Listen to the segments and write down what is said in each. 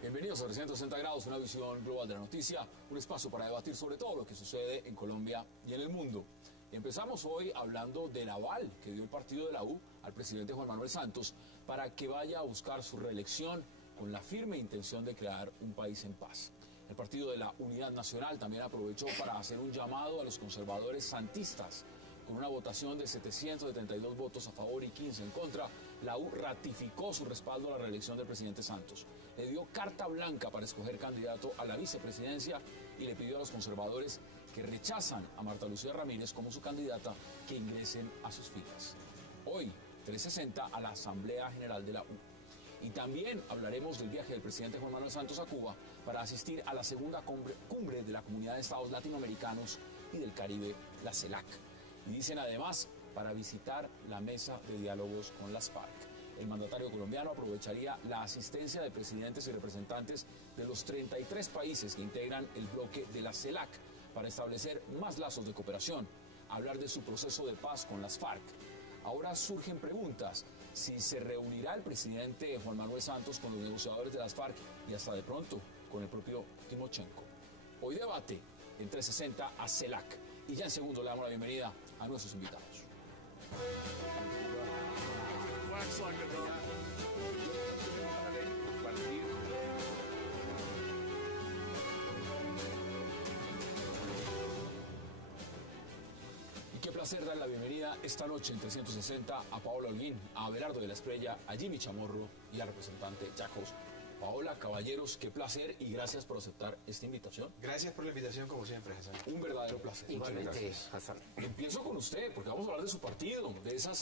Bienvenidos a 360 grados, una visión global de la noticia, un espacio para debatir sobre todo lo que sucede en Colombia y en el mundo. Y empezamos hoy hablando del aval que dio el partido de la U al presidente Juan Manuel Santos para que vaya a buscar su reelección con la firme intención de crear un país en paz. El Partido de la Unidad Nacional también aprovechó para hacer un llamado a los conservadores santistas. Con una votación de 772 votos a favor y 15 en contra, la U ratificó su respaldo a la reelección del presidente Santos. Le dio carta blanca para escoger candidato a la vicepresidencia y le pidió a los conservadores que rechazan a Marta Lucía Ramírez como su candidata que ingresen a sus filas. Hoy, 360 a la Asamblea General de la U. Y también hablaremos del viaje del presidente Juan Manuel Santos a Cuba para asistir a la segunda cumbre de la Comunidad de Estados Latinoamericanos y del Caribe, la CELAC. Y dicen además para visitar la mesa de diálogos con las FARC. El mandatario colombiano aprovecharía la asistencia de presidentes y representantes de los 33 países que integran el bloque de la CELAC para establecer más lazos de cooperación, hablar de su proceso de paz con las FARC. Ahora surgen preguntas, si se reunirá el presidente Juan Manuel Santos con los negociadores de las FARC y hasta de pronto con el propio Timochenko. Hoy debate en 360 a CELAC. Y ya en segundo le damos la bienvenida a nuestros invitados. Y qué placer dar la bienvenida esta noche en 360 a Paola Holguín, a Abelardo de la Espriella, a Jimmy Chamorro y al representante Jack House. Paola, caballeros, qué placer y gracias por aceptar esta invitación. Gracias por la invitación, como siempre, Hassan. Un verdadero placer. Igualmente, Hassan. Empiezo con usted, porque vamos a hablar de su partido, de esa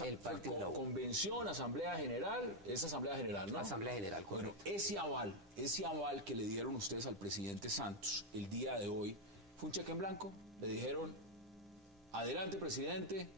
convención, asamblea general, esa asamblea general, ¿no? Asamblea general, correcto. Bueno, ese aval que le dieron ustedes al presidente Santos el día de hoy, ¿fue un cheque en blanco? Le dijeron, adelante, presidente,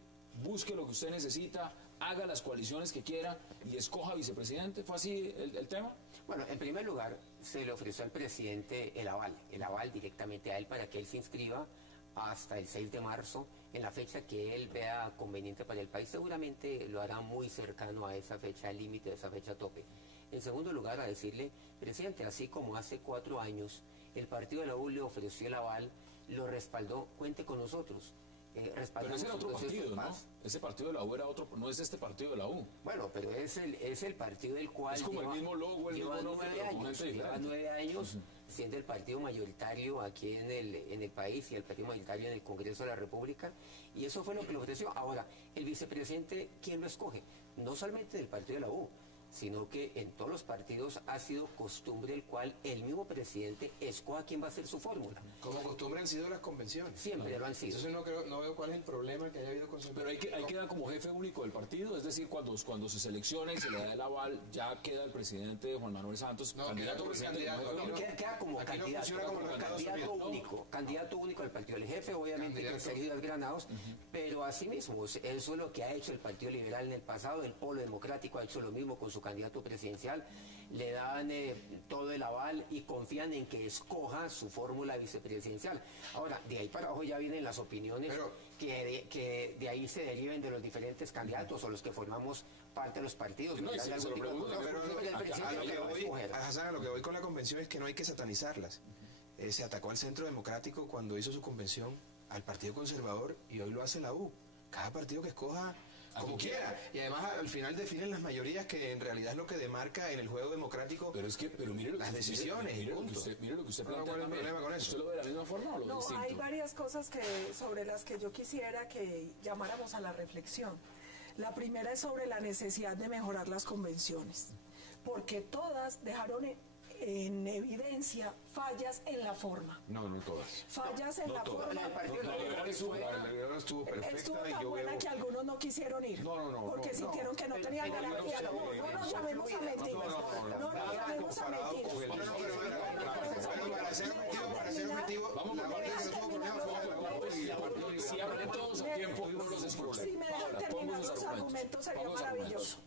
busque lo que usted necesita, haga las coaliciones que quiera y escoja vicepresidente. ¿Fue así el tema? Bueno, en primer lugar, se le ofreció al presidente el aval directamente a él para que él se inscriba hasta el 6 de marzo, en la fecha que él vea conveniente para el país. Seguramente lo hará muy cercano a esa fecha límite, a esa fecha tope. En segundo lugar, a decirle, presidente, así como hace 4 años el partido de la U le ofreció el aval, lo respaldó, cuente con nosotros. Pero ese era otro partido, ¿no? Ese partido de la U era otro, no es este partido de la U. Bueno, pero es el partido del cual es como el mismo logo, el mismo nombre, lleva 9 años siendo el partido mayoritario aquí en el país y el partido mayoritario en el Congreso de la República, y eso fue lo que le ofreció. Ahora, el vicepresidente, ¿quién lo escoge? No solamente del partido de la U, sino que en todos los partidos ha sido costumbre el cual el mismo presidente escoja quién va a ser su fórmula. Como costumbre han sido las convenciones. Siempre lo han sido. Entonces no veo cuál es el problema que haya habido con su... Pero hay que dar como jefe único del partido, es decir, cuando se selecciona y se le da el aval, ya queda el presidente Juan Manuel Santos, candidato presidente. Queda como candidato único al partido. El jefe obviamente que seguido al Granados, pero asimismo, eso es lo que ha hecho el Partido Liberal en el pasado. El Polo Democrático ha hecho lo mismo con su candidato presidencial, le dan todo el aval y confían en que escoja su fórmula vicepresidencial. Ahora, de ahí para abajo ya vienen las opiniones que de ahí se deriven de los diferentes candidatos o los que formamos parte de los partidos. No, Hassan, a lo que voy con la convención es que no hay que satanizarlas. Se atacó al Centro Democrático cuando hizo su convención, al Partido Conservador, y hoy lo hace la U. Cada partido que escoja como quiera. Y además al final definen las mayorías, que en realidad es lo que demarca en el juego democrático. Pero mire las decisiones. Mire lo que usted plantea. ¿Cuál es el problema con eso? ¿Usted lo ve de la misma forma o lo distinto? Hay varias cosas sobre las que yo quisiera que llamáramos a la reflexión. La primera es sobre la necesidad de mejorar las convenciones, porque todas dejaron en evidencia fallas en la forma. No todas. Fallas en la forma. Estuvo perfecta. Estuvo tan buena que algunos no quisieron ir. Porque sintieron que no tenían garantía. No nos llamemos a mentiras. No nos llamemos a mentiras. Para ser objetivo, si hablan todos a tiempo, no los desproblemen. Si me dejan terminar los argumentos sería maravilloso.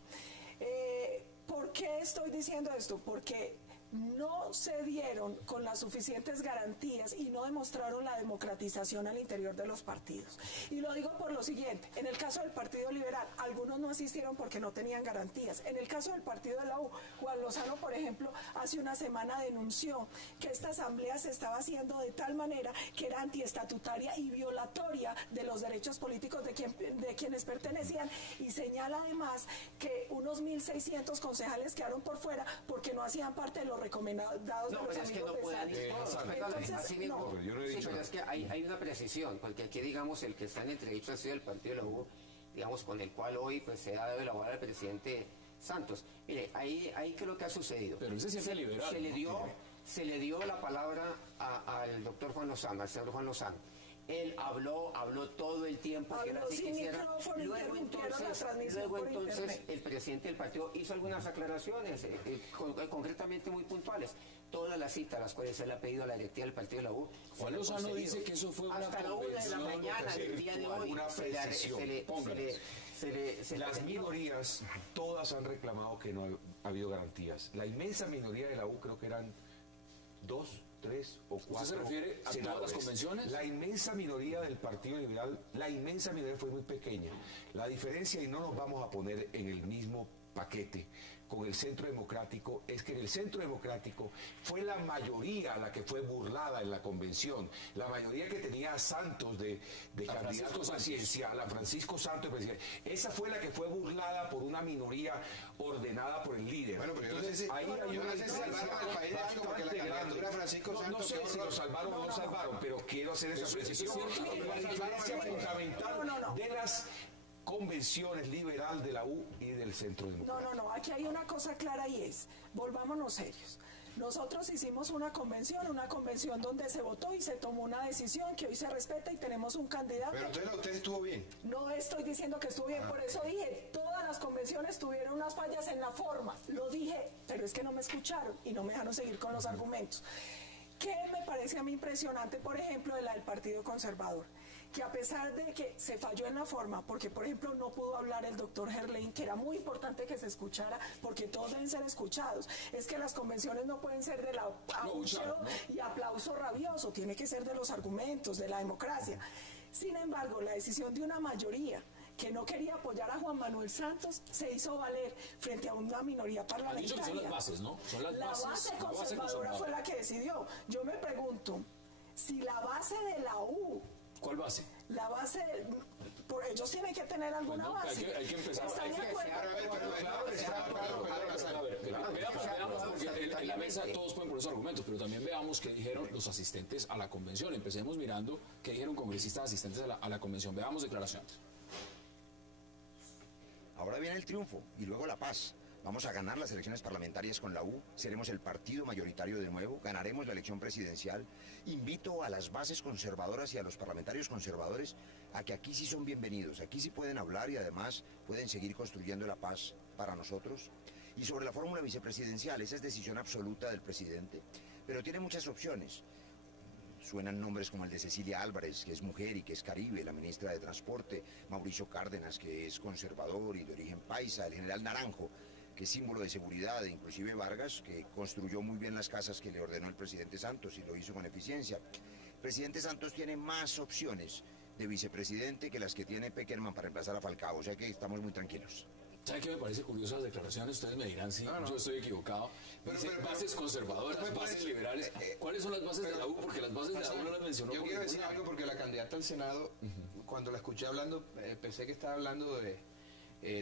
¿Por qué estoy diciendo esto? Porque no se dieron con las suficientes garantías y no demostraron la democratización al interior de los partidos. Y lo digo por lo siguiente, en el caso del Partido Liberal, algunos no asistieron porque no tenían garantías. En el caso del Partido de la U, Juan Lozano, por ejemplo, hace una semana denunció que esta asamblea se estaba haciendo de tal manera que era antiestatutaria y violatoria de los derechos políticos de quienes pertenecían, y señala además que unos 1.600 concejales quedaron por fuera porque no hacían parte de los recomendados de los amigos de Santos. Pero es que hay una precisión, porque aquí, digamos, el que está en entredicho ha sido el Partido de la U, digamos, con el cual hoy pues se ha dado el aval al presidente Santos. Mire, ahí ¿qué es lo que ha sucedido? Pero él se siente liberal, se le dio la palabra al doctor Juan Lozano, al señor Juan Lozano. Él habló todo el tiempo que era así quisiera. Luego entonces el presidente del partido hizo algunas aclaraciones, concretamente muy puntuales. Todas las citas, las cuales él ha pedido a la directiva del partido de la U. Juan Lozano dice que eso fue hasta la 1 de la mañana del día de hoy. Las minorías, todas han reclamado que no ha habido garantías. La inmensa minoría de la U, creo que eran 2, 3 o 4. ¿Usted se refiere a todas las convenciones? La inmensa minoría del Partido Liberal, la inmensa minoría fue muy pequeña. La diferencia, y no nos vamos a poner en el mismo paquete con el Centro Democrático, es que en el Centro Democrático fue la mayoría la que fue burlada en la convención, la mayoría que tenía a Santos de candidato presidencial, a Francisco Santos de presidente, esa fue la que fue burlada por una minoría ordenada por el líder. Bueno, pero entonces ahí hay una diferencia bastante grande. No sé si lo salvaron o no lo salvaron, pero quiero hacer esa precisión. La diferencia fundamental de las convenciones liberal de la U y del Centro Democrático. No, aquí hay una cosa clara y es, volvámonos serios. Nosotros hicimos una convención donde se votó y se tomó una decisión que hoy se respeta y tenemos un candidato. Pero entonces usted estuvo bien. No estoy diciendo que estuvo bien, por eso dije, todas las convenciones tuvieron unas fallas en la forma, lo dije, pero es que no me escucharon y no me dejaron seguir con los argumentos. ¿Qué me parece a mí impresionante, por ejemplo, de la del Partido Conservador? Que a pesar de que se falló en la forma, porque por ejemplo no pudo hablar el doctor Gerlain, que era muy importante que se escuchara, porque todos deben ser escuchados, es que las convenciones no pueden ser del abucheo y aplauso rabioso, tiene que ser de los argumentos, de la democracia. Sin embargo, la decisión de una mayoría que no quería apoyar a Juan Manuel Santos se hizo valer frente a una minoría parlamentaria. Han dicho que son las bases, ¿no? Son las la base conservadora fue la que decidió. Yo me pregunto, si la base de la U... ¿Cuál base? La base, por ellos tienen que tener alguna base. Hay que empezar. ¿Están de acuerdo? Veamos, porque en la mesa todos pueden poner sus argumentos, pero también veamos qué dijeron los asistentes a la convención. Empecemos mirando qué dijeron congresistas asistentes a la convención. Veamos declaraciones. Ahora viene el triunfo y luego la paz. Vamos a ganar las elecciones parlamentarias con la U, seremos el partido mayoritario de nuevo, ganaremos la elección presidencial. Invito a las bases conservadoras y a los parlamentarios conservadores a que aquí sí son bienvenidos, aquí sí pueden hablar y además pueden seguir construyendo la paz para nosotros. Y sobre la fórmula vicepresidencial, esa es decisión absoluta del presidente, pero tiene muchas opciones. Suenan nombres como el de Cecilia Álvarez, que es mujer y que es caribe, la ministra de Transporte, Mauricio Cárdenas, que es conservador y de origen paisa, el general Naranjo, que es símbolo de seguridad, e inclusive Vargas, que construyó muy bien las casas que le ordenó el presidente Santos y lo hizo con eficiencia. El presidente Santos tiene más opciones de vicepresidente que las que tiene Peckerman para reemplazar a Falcao, o sea que estamos muy tranquilos. ¿Sabe qué me parece curioso las declaraciones? Ustedes me dirán si yo estoy equivocado. Dice bases conservadoras, bases liberales. ¿Cuáles son las bases de la U? Porque las bases de la U no las mencionó. Yo quiero decir algo porque la candidata al Senado, cuando la escuché hablando, pensé que estaba hablando de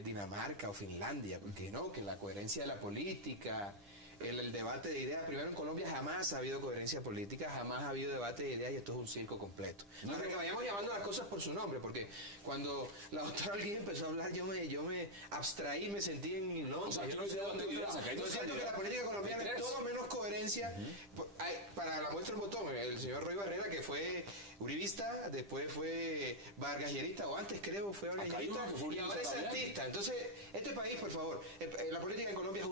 Dinamarca o Finlandia, porque no, que la coherencia de la política, el debate de ideas. Primero, en Colombia jamás ha habido coherencia política, jamás ha habido debate de ideas y esto es un circo completo. Para que vayamos llamando las cosas por su nombre, porque cuando la doctora alguien empezó a hablar, yo me abstraí, me sentí en Londres. O sea, yo no sé dónde vivías acá. Yo siento que la política colombiana es todo menos coherencia. Para la muestra un botón, el señor Roy Barrera, que fue uribista, después fue vargallerista, o antes creo fue vargallerista, y ahora es artista. Entonces, este país, por favor, la política en Colombia es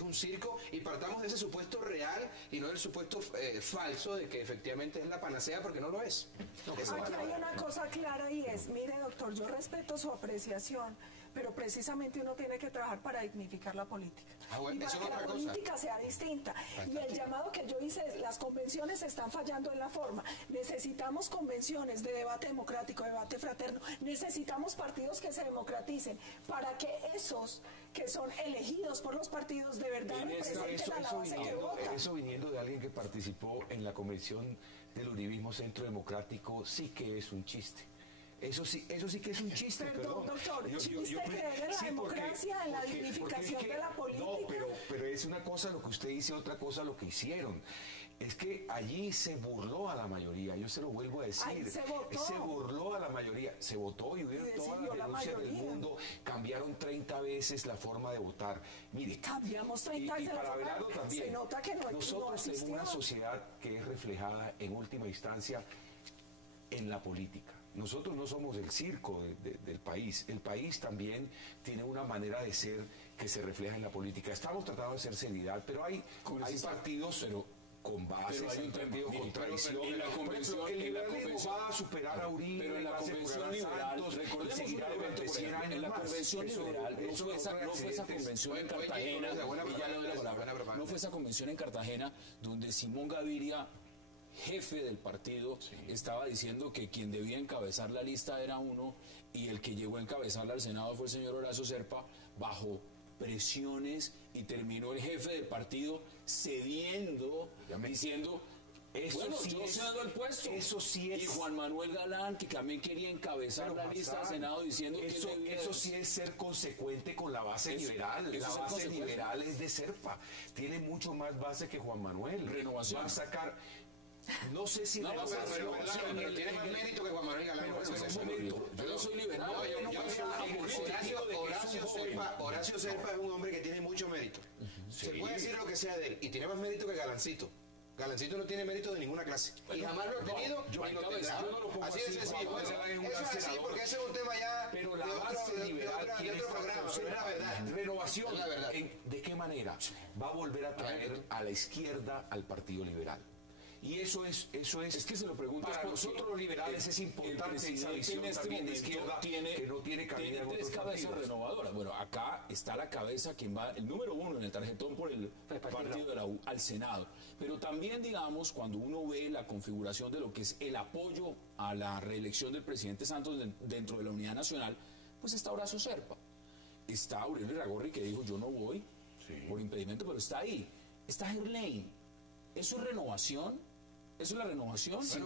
un circo, y partamos de ese supuesto real y no del supuesto falso de que efectivamente es la panacea, porque no lo es. Aquí hay una cosa clara y es, mire doctor, yo respeto su apreciación, pero precisamente uno tiene que trabajar para dignificar la política. Bueno, y para que la política sea distinta. Y el llamado que yo hice es, las convenciones están fallando en la forma. Necesitamos convenciones de debate democrático, debate fraterno. Necesitamos partidos que se democraticen para que esos que son elegidos por los partidos de verdad representen a la base que vota. Eso viniendo de alguien que participó en la convención del Uribismo Centro Democrático, sí que es un chiste. Eso sí que es un chiste, perdón. Doctor, chiste creer en la democracia, en la dignificación de la política. No, pero es una cosa lo que usted dice, otra cosa lo que hicieron. Es que allí se burló a la mayoría, yo se lo vuelvo a decir. Ay, se votó. Se burló a la mayoría, se votó y hubieron todas las denuncias del mundo, cambiaron 30 veces la forma de votar. Mire, cambiamos 30 veces y para la forma, Abelardo también. se nota que Nosotros tenemos una sociedad que es reflejada en última instancia en la política. Nosotros no somos el circo del país. El país también tiene una manera de ser que se refleja en la política. Estamos tratando de hacer seriedad, pero hay partidos con bases, pero hay un partido con tradición. En la convención, el liberalismo va a superar a Uribe, pero en la convención liberal, recordemos durante 100 años, en la convención liberal, no fue esa convención en Cartagena, y ya le doy la palabra, no fue esa convención en Cartagena donde Simón Gaviria, jefe del partido, estaba diciendo que quien debía encabezar la lista era uno y el que llegó a encabezarla al Senado fue el señor Horacio Serpa bajo presiones, y terminó el jefe del partido cediendo, diciendo, bueno, sí yo cedo el puesto. Eso sí es. Y Juan Manuel Galán, que también quería encabezar la lista del Senado, diciendo que eso sí es ser consecuente con la base liberal. La base liberal es de Serpa. Tiene mucho más base que Juan Manuel. Renovación. Va a sacar... No sé si pero tiene más mérito que Juan Manuel Galán. Yo no soy liberal. Horacio Serpa es un hombre que tiene mucho mérito. Se puede decir lo que sea de él, y tiene más mérito que Galancito. Galancito no tiene mérito de ninguna clase. Y jamás lo ha tenido, ni lo tendrá. Así de sencillo. Eso es así, porque ese es un tema ya pero la base liberal de otro programa. Pero es la verdad. Renovación. La verdad. ¿De qué manera? Va a volver a traer a la izquierda al Partido Liberal. Y eso es que se lo pregunto para nosotros los liberales es importante esa visión también de izquierda que no tiene cabida en tres otros cabezas partidos. renovadoras. Bueno, acá está la cabeza quien va, el número 1 en el tarjetón por el partido de la U al Senado. Pero también, digamos, cuando uno ve la configuración de lo que es el apoyo a la reelección del presidente Santos dentro de la Unidad Nacional, pues está Horacio Serpa. Está Aurelio Iragorri, que dijo yo no voy por impedimento, pero está ahí. Está Gerlain. ¿Eso es renovación? ¿Eso es la renovación? ¿Eso es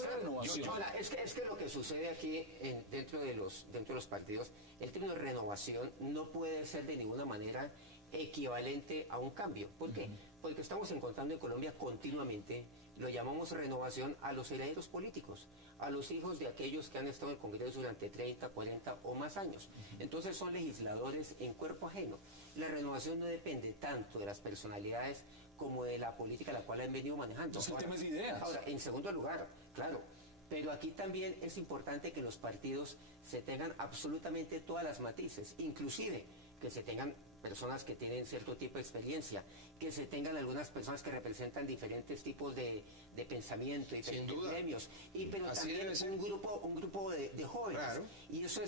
la renovación? Es que lo que sucede aquí dentro de los partidos, el término de renovación no puede ser de ninguna manera equivalente a un cambio. ¿Por qué? Porque estamos encontrando en Colombia continuamente, lo llamamos renovación a los herederos políticos, a los hijos de aquellos que han estado en el Congreso durante 30, 40 o más años. Entonces son legisladores en cuerpo ajeno. La renovación no depende tanto de las personalidades como de la política la cual han venido manejando. Entonces, el tema es de ideas. Ahora, en segundo lugar, claro, pero aquí también es importante que los partidos se tengan absolutamente todas las matices, inclusive que se tengan personas que tienen cierto tipo de experiencia, que se tengan algunas personas que representan diferentes tipos de pensamiento, diferentes gremios, pero así también un grupo de jóvenes. Claro. Y eso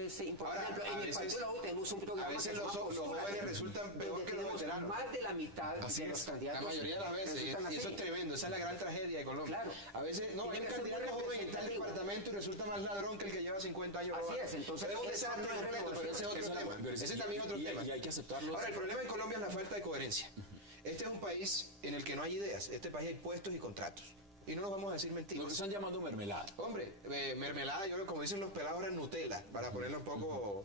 es importante. Ahora, en el Partido de la U tenemos un programa. A veces los jóvenes resultan peor que los veteranos. Más de la mitad de los candidatos. La mayoría de las veces, y eso es tremendo, esa es la gran tragedia de Colombia. Claro. A veces, hay un candidato joven en tal departamento y resulta más ladrón que el que lleva 50 años. Así es, entonces pero ese es otro tema. Ese también es otro tema. Y hay que aceptarlo. Ahora, el problema en Colombia es la falta de coherencia. Este es un país en el que no hay ideas. Este país hay puestos y contratos. Y no nos vamos a decir mentiras. Lo que están llamando mermelada. Hombre, mermelada, como dicen los pelados, ahora Nutella, para ponerlo un poco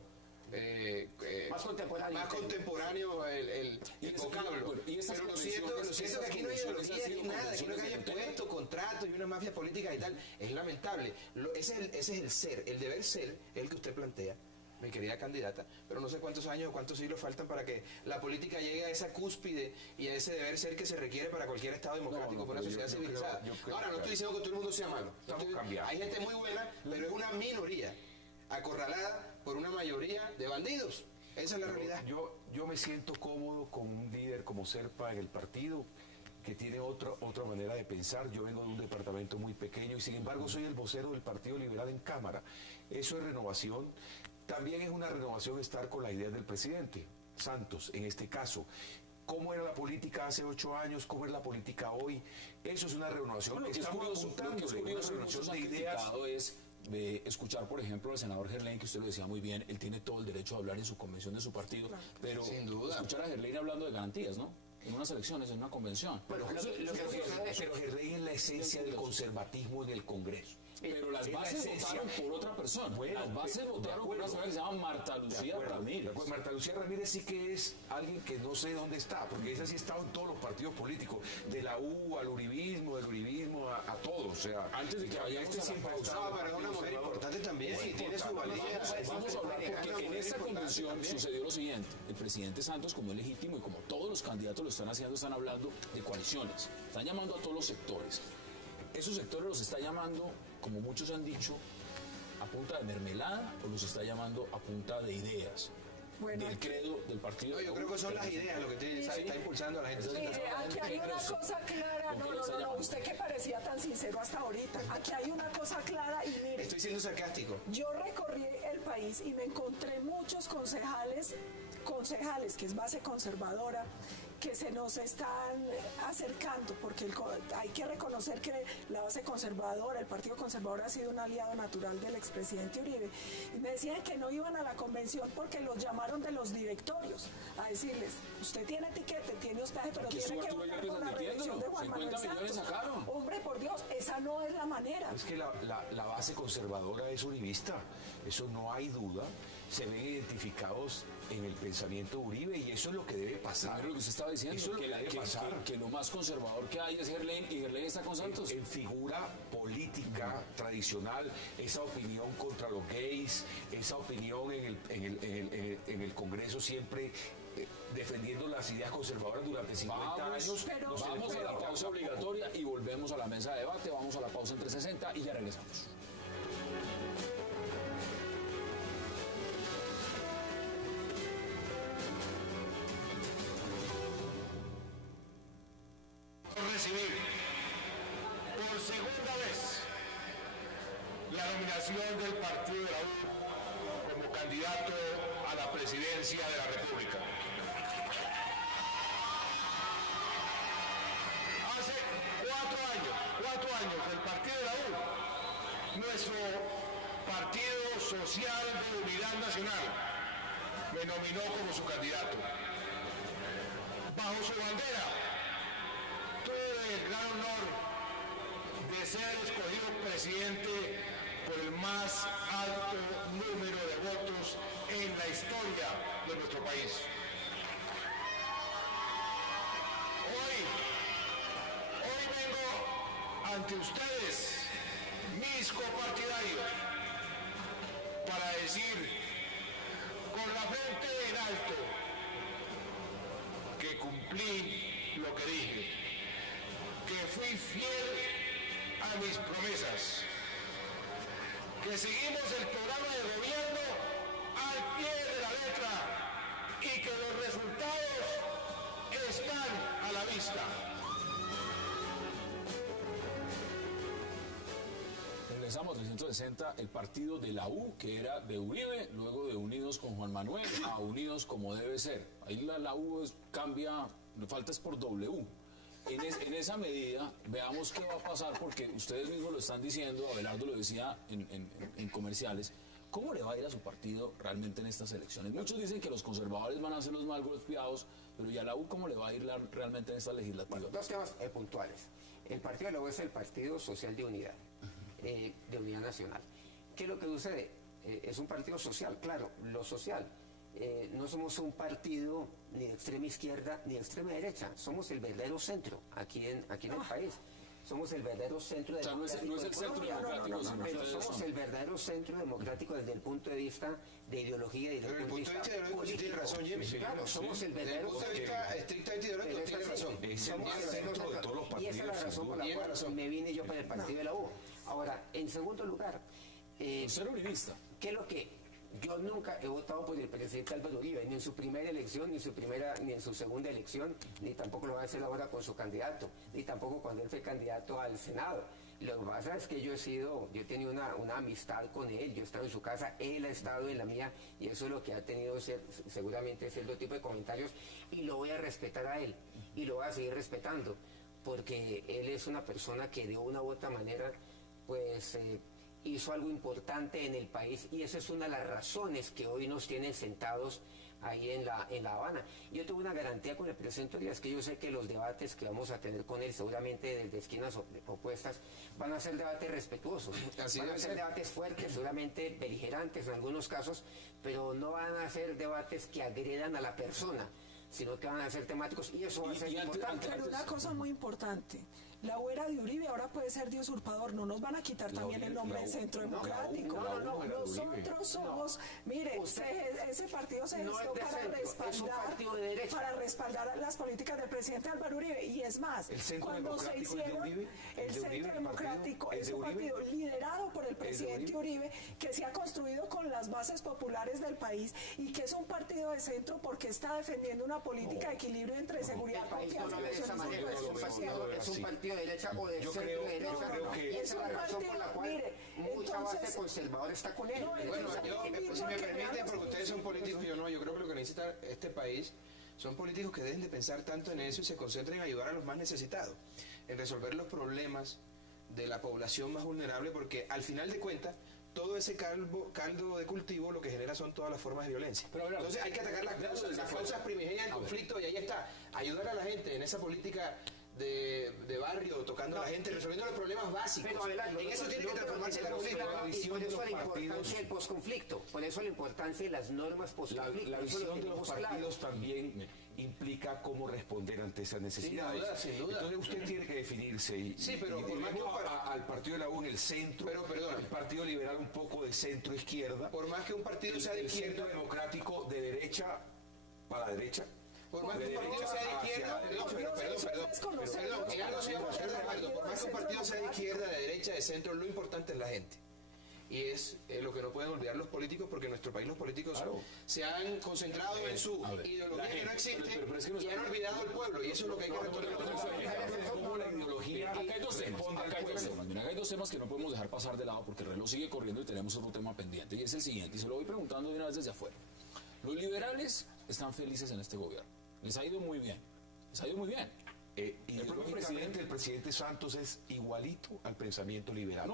más contemporáneo el vocablo. Pero lo cierto es que aquí no hay ideología ni nada, aquí no hay puestos, contratos y una mafia política y tal. Es lamentable. Ese es el ser, el deber ser, el que usted plantea, mi querida candidata, pero no sé cuántos años o cuántos siglos faltan para que la política llegue a esa cúspide y a ese deber ser que se requiere para cualquier Estado democrático, por una sociedad civilizada. Ahora, no estoy diciendo que todo el mundo sea malo. Hay gente muy buena, pero es una minoría, acorralada por una mayoría de bandidos. Esa es la realidad. Yo me siento cómodo con un líder como Serpa en el partido, que tiene otra manera de pensar. Yo vengo de un departamento muy pequeño y sin embargo soy el vocero del Partido Liberal en Cámara. Eso es renovación. también es una renovación estar con las ideas del presidente Santos, en este caso. ¿Cómo era la política hace 8 años? ¿Cómo es la política hoy? Eso es una renovación. Bueno, lo que es curioso, una renovación de ideas es escuchar, por ejemplo, al senador Gerlain, que usted lo decía muy bien, él tiene todo el derecho a hablar en su convención de su partido, pero sin duda, escuchar a Gerlain hablando de garantías, ¿no? En unas elecciones, en una convención. Pero Gerlain es la esencia del conservatismo en el Congreso. Pero las bases votaron por otra persona. Bueno, las bases votaron por una señora que se llama Marta Lucía Ramírez. Marta Lucía Ramírez sí que es alguien que no sé dónde está, porque esa sí ha estado en todos los partidos políticos, de la U al uribismo, del uribismo a todos. O sea, antes de que vayamos a siempre la pausa, pero es una mujer importante también y tiene su valía. Vamos a hablar porque en esta convención sucedió lo siguiente. El presidente Santos, como es legítimo y como todos los candidatos lo están haciendo, están hablando de coaliciones. Están llamando a todos los sectores. Esos sectores los está llamando, como muchos han dicho, a punta de mermelada, o los está llamando a punta de ideas. Bueno, del credo del partido. No, yo creo que son las ideas lo que está impulsando a la gente. Aquí hay una cosa clara. No, usted que parecía tan sincero hasta ahorita. Aquí hay una cosa clara y mire. Estoy siendo sarcástico. Yo recorrí el país y me encontré muchos concejales, que es base conservadora, que se nos están acercando, porque hay que reconocer que la base conservadora, el Partido Conservador ha sido un aliado natural del expresidente Uribe. Y me decían que no iban a la convención porque los llamaron de los directorios a decirles, usted tiene etiquete, tiene hospedaje, pero tiene que votar por la reelección de Juan Manuel Santos. Hombre, por Dios, esa no es la manera. Es que la base conservadora es uribista, eso no hay duda. Se ven identificados en el pensamiento de Uribe y eso es lo que debe pasar. Lo que usted estaba diciendo, eso es que lo más conservador que hay es Gerlain y Gerlain está con Santos. En figura política tradicional, esa opinión contra los gays, esa opinión en el Congreso siempre defendiendo las ideas conservadoras durante 50 años. Vamos a la pausa obligatoria y volvemos a la mesa de debate, vamos a la pausa en 360 y ya regresamos. Recibir por segunda vez la nominación del Partido de la U como candidato a la presidencia de la República. Hace 4 años, el Partido de la U, nuestro Partido Social de Unidad Nacional, me nominó como su candidato. Bajo su bandera, tuve el gran honor de ser escogido presidente por el más alto número de votos en la historia de nuestro país. Hoy vengo ante ustedes, mis copartidarios, para decir con la frente en alto que cumplí lo que dije, que fui fiel a mis promesas, que seguimos el programa de gobierno al pie de la letra y que los resultados están a la vista. Regresamos a 360, el partido de la U, que era de Uribe, luego de Unidos con Juan Manuel, a Unidos como debe ser. Ahí la U cambia, falta es por W. En esa medida, veamos qué va a pasar, porque ustedes mismos lo están diciendo, Abelardo lo decía en comerciales, ¿cómo le va a ir a su partido realmente en estas elecciones? Muchos dicen que los conservadores van a ser los mal golpeados, pero ¿y a la U cómo le va a ir realmente en esta legislativa? Bueno, dos temas puntuales. El partido de la U es el Partido Social de Unidad, de Unidad Nacional. ¿Qué es lo que sucede? Es un partido social, claro, lo social. No somos un partido ni de extrema izquierda ni de extrema derecha, somos el verdadero centro aquí en el país. Somos el verdadero centro democrático. O sea, no es el centro democrático, pero somos el verdadero centro democrático desde el punto de vista de ideología y desde el punto de vista ideológico tiene razón, Jimmy. Claro, somos el verdadero centro. Desde el punto de vista estrictamente ideológico tiene razón. Es el centro de todos los partidos. Y esa es la razón por la cual me vine yo para el partido de la U. Ahora, en segundo lugar... ser uribista. ¿Qué es lo que Yo nunca he votado por el presidente Álvaro Uribe, ni en su primera elección, ni en su segunda elección, ni tampoco lo va a hacer ahora con su candidato, ni tampoco cuando él fue candidato al Senado. Lo que pasa es que yo he tenido una amistad con él, yo he estado en su casa, él ha estado en la mía, y eso es lo que ha tenido seguramente cierto tipo de comentarios, y lo voy a respetar a él, y lo voy a seguir respetando, porque él es una persona que de una u otra manera, pues hizo algo importante en el país, y esa es una de las razones que hoy nos tienen sentados ahí en La Habana. Yo tengo una garantía con el presidente Uribe, es que yo sé que los debates que vamos a tener con él, seguramente desde esquinas opuestas, van a ser debates respetuosos, van a ser debates fuertes, seguramente beligerantes en algunos casos, pero no van a ser debates que agredan a la persona, sino que van a ser temáticos, y eso va a ser importante. Pero una cosa muy importante, la U era de Uribe, ahora puede ser de usurpador, no nos van a quitar también el nombre de Centro Democrático. Nosotros somos, mire, ese partido se gestó para respaldar las políticas del presidente Álvaro Uribe, y es más, cuando se hicieron, el Centro Democrático es un partido liderado por el presidente Uribe, que se ha construido con las bases populares del país, y que es un partido de centro porque está defendiendo una política de equilibrio entre seguridad, confianza y es un partido de derecha o de centro derecha, y esa es la razón por la cual mucha base conservadora está con él. Bueno, si me permiten, porque ustedes son políticos, yo no, yo creo que lo que necesita este país son políticos que dejen de pensar tanto en eso y se concentren en ayudar a los más necesitados, en resolver los problemas de la población más vulnerable, porque al final de cuentas todo ese caldo de cultivo lo que genera son todas las formas de violencia. Entonces hay que atacar las causas primigenias del conflicto, y ahí está, ayudar a la gente en esa política de barrio, tocando a la gente, resolviendo los problemas básicos. Pero en eso tiene que transformarse la política. Y por eso la importancia del posconflicto, por eso la importancia de las normas postconflicto. La visión de los partidos también implica cómo responder ante esas necesidades. Sin duda. Entonces usted tiene que definirse pero por más que al partido de la U en el centro, el Partido Liberal un poco de centro-izquierda. Por más que un partido sea de izquierda, el Centro Democrático de derecha para la derecha. Por más que un partido sea de izquierda, por más que un partido sea de izquierda, de derecha, de centro, lo importante es la gente. Y es lo que no pueden olvidar los políticos, porque en nuestro país los políticos se han concentrado en su ideología que no existe, y han olvidado al pueblo, y eso es lo que hay que retornar. Como la ideología. Acá hay dos temas que no podemos dejar pasar de lado, porque el reloj sigue corriendo y tenemos otro tema pendiente, y es el siguiente, y se lo voy preguntando de una vez desde afuera. Los liberales están felices en este gobierno. Les ha ido muy bien. Les ha ido muy bien. Ideológicamente el presidente Santos es igualito al pensamiento liberal.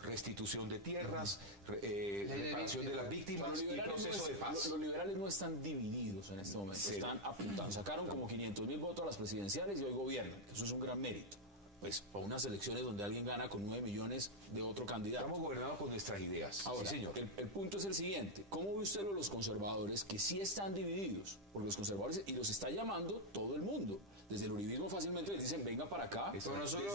Restitución de tierras, reparación de las víctimas y proceso de paz. Los liberales no están divididos en este momento, están apuntados. Sacaron como 500.000 votos a las presidenciales y hoy gobiernan. Eso es un gran mérito. Pues para unas elecciones donde alguien gana con 9 millones de otro candidato. Estamos gobernados con nuestras ideas. Ahora, sí, señor. El punto es el siguiente. ¿Cómo ve usted los conservadores que sí están divididos? Porque los conservadores, y los está llamando todo el mundo. Desde el uribismo fácilmente les dicen, venga para acá. Desde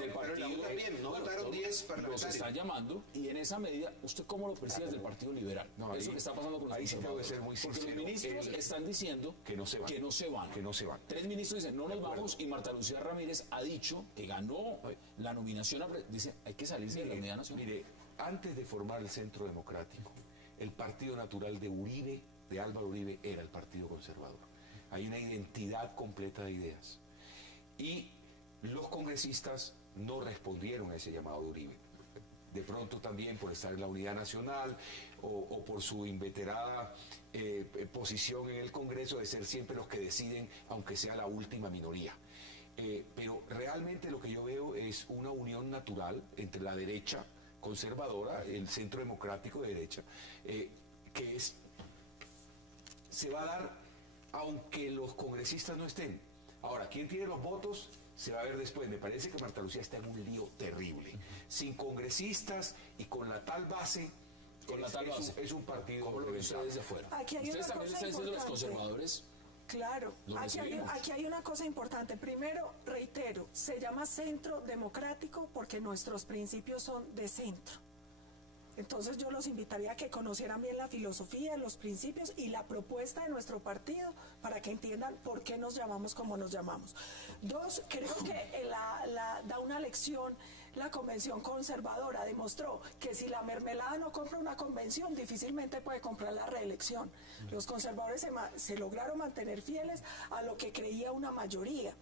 el partido también, no votaron 10 parlamentarios. Los están llamando, y en esa medida, ¿usted cómo lo percibe desde el Partido Liberal? Eso que está pasando con los conservadores. Sí ser muy sincero. Porque los ministros están diciendo que no se van. Que no se van. 3 ministros dicen, no nos vamos, y Marta Lucía Ramírez ha dicho que ganó la nominación. Dice, hay que salirse de la unidad nacional. Mire, antes de formar el Centro Democrático, el partido natural de Uribe, de Álvaro Uribe, era el Partido Conservador. Hay una identidad completa de ideas. Y los congresistas no respondieron a ese llamado de Uribe. De pronto también por estar en la unidad nacional o por su inveterada posición en el Congreso de ser siempre los que deciden, aunque sea la última minoría. Pero realmente lo que yo veo es una unión natural entre la derecha conservadora, el Centro Democrático de derecha, que se va a dar aunque los congresistas no estén. Ahora, ¿quién tiene los votos? Se va a ver después. Me parece que Marta Lucía está en un lío terrible. Sin congresistas y con la tal base, es un partido como lo ven ustedes de afuera. Ustedes también están diciendo los conservadores. Claro, aquí hay una cosa importante. Primero, reitero, se llama Centro Democrático porque nuestros principios son de centro. Entonces yo los invitaría a que conocieran bien la filosofía, los principios y la propuesta de nuestro partido para que entiendan por qué nos llamamos como nos llamamos. 2, creo que da una lección la convención conservadora demostró que si la mermelada no compra una convención, difícilmente puede comprar la reelección. Los conservadores se lograron mantener fieles a lo que creía una mayoría.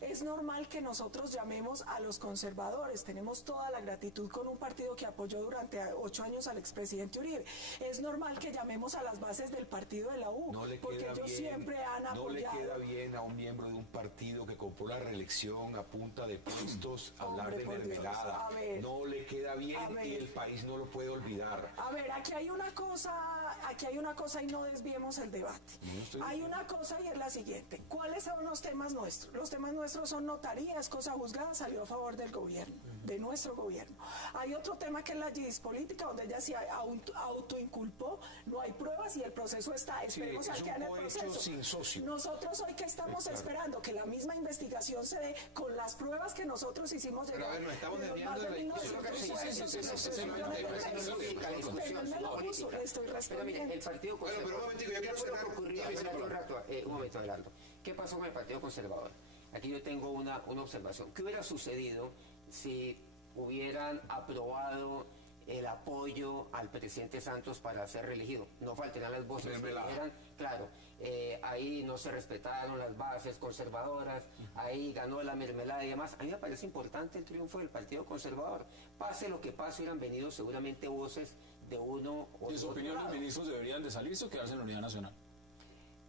Es normal que nosotros llamemos a los conservadores. Tenemos toda la gratitud con un partido que apoyó durante 8 años al expresidente Uribe. Es normal que llamemos a las bases del partido de la U, porque ellos siempre han apoyado. No le queda bien a un miembro de un partido que compró la reelección a punta de puestos hablar de mermelada. No le queda bien y el país no lo puede olvidar. A ver, aquí hay una cosa y no desviemos el debate. Hay una cosa y es la siguiente. ¿Cuáles son los temas nuestros? Los temas nuestros son notarías, cosa juzgada, salió a favor del gobierno, de nuestro gobierno. Hay otro tema que es la juris política, donde ella se autoinculpó, no hay pruebas y el proceso está. Esperemos a que hagan el proceso. Sin socio. Nosotros hoy que estamos esperando que la misma investigación se dé con las pruebas que nosotros hicimos llegar. Pero a ver, nos estamos desviando de la discusión. Estoy respondiendo. El Partido Conservador. Un momento, adelanto. ¿Qué pasó con el Partido Conservador? Aquí yo tengo una observación. ¿Qué hubiera sucedido si hubieran aprobado el apoyo al presidente Santos para ser reelegido? No faltarán las voces que dijeran, claro, ahí no se respetaron las bases conservadoras, ahí ganó la mermelada y demás. A mí me parece importante el triunfo del Partido Conservador. Pase lo que pase, hubieran venido seguramente voces de uno o ¿Y en su opinión los ministros deberían de salirse o quedarse en la Unidad Nacional?